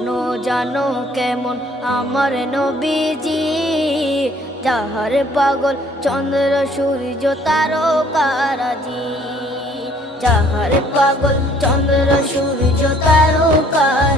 জানো জানো কেমন আমার নবীজি, যাহার পাগল চন্দ্র সূর্য তারকারাজি, যাহার পাগল চন্দ্র সূর্য তারকারাজি।